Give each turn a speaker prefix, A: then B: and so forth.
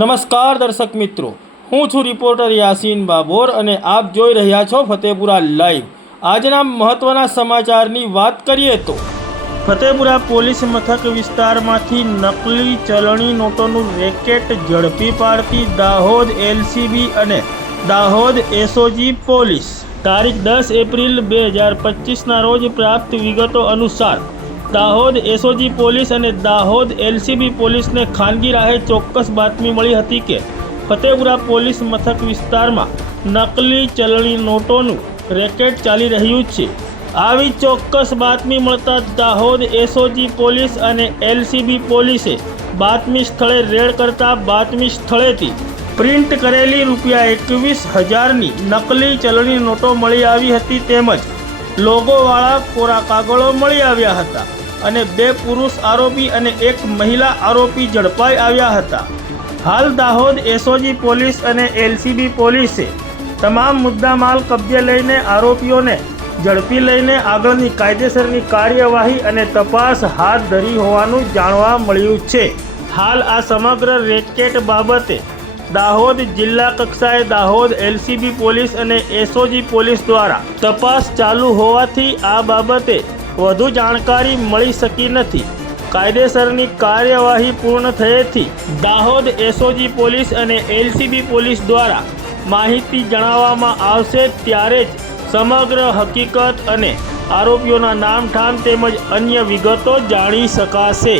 A: નમસ્કાર દર્શક મિત્રો. હું છું રિપોર્ટર યાસીન બાબોર અને આપ જોઈ રહ્યા છો ફતેપુરા લાઈવ. આજના મહત્વના સમાચારની વાત કરીએ તો, ફતેપુરા પોલીસ મથક વિસ્તારમાંથી નકલી ચલણી નોટોનું રેકેટ ઝડપી પાડતી દાહોદ એલસીબી અને દાહોદ એસઓજી પોલીસ. તારીખ દસ એપ્રિલ બે હજાર પચીસના રોજ પ્રાપ્ત વિગતો અનુસાર દાહોદ એસઓજી પોલીસ અને દાહોદ એલસીબી પોલીસને ખાનગી રાહે ચોક્કસ બાતમી મળી હતી કે ફતેપુરા પોલીસ મથક વિસ્તારમાં નકલી ચલણી નોટોનું રેકેટ ચાલી રહ્યું છે. આવી ચોક્કસ બાતમી મળતા દાહોદ એસઓજી પોલીસ અને એલસીબી પોલીસે બાતમી સ્થળે રેડ કરતા બાતમી સ્થળેથી પ્રિન્ટ કરેલી રૂપિયા એકવીસ હજારની નકલી ચલણી નોટો મળી આવી હતી તેમજ લોગોવાળા કોરા કાગળો મળી આવ્યા હતા અને બે પુરુષ આરોપી અને એક મહિલા આરોપી ઝડપાઈ આવ્યા હતા. હાલ દાહોદ એસઓજી પોલીસ અને એલસીબી પોલીસે તમામ મુદ્દામાલ કબજે લઈને આરોપીઓને ઝડપી લઈને આગળની કાયદેસરની કાર્યવાહી અને તપાસ હાથ ધરી હોવાનું જાણવા મળ્યું છે. હાલ આ સમગ્ર રેકેટ બાબતે દાહોદ જિલ્લા કક્ષાએ દાહોદ એલસીબી પોલીસ અને એસઓજી પોલીસ દ્વારા તપાસ ચાલુ હોવાથી આ બાબતે વધુ જાણકારી મળી શકી નથી. કાયદેસરની કાર્યવાહી પૂર્ણ થયેથી દાહોદ એસઓજી પોલીસ અને એલસીબી પોલીસ દ્વારા માહિતી જણાવવામાં આવશે ત્યારે જ સમગ્ર હકીકત અને આરોપીઓના નામઠામ તેમજ અન્ય વિગતો જાણી શકાશે.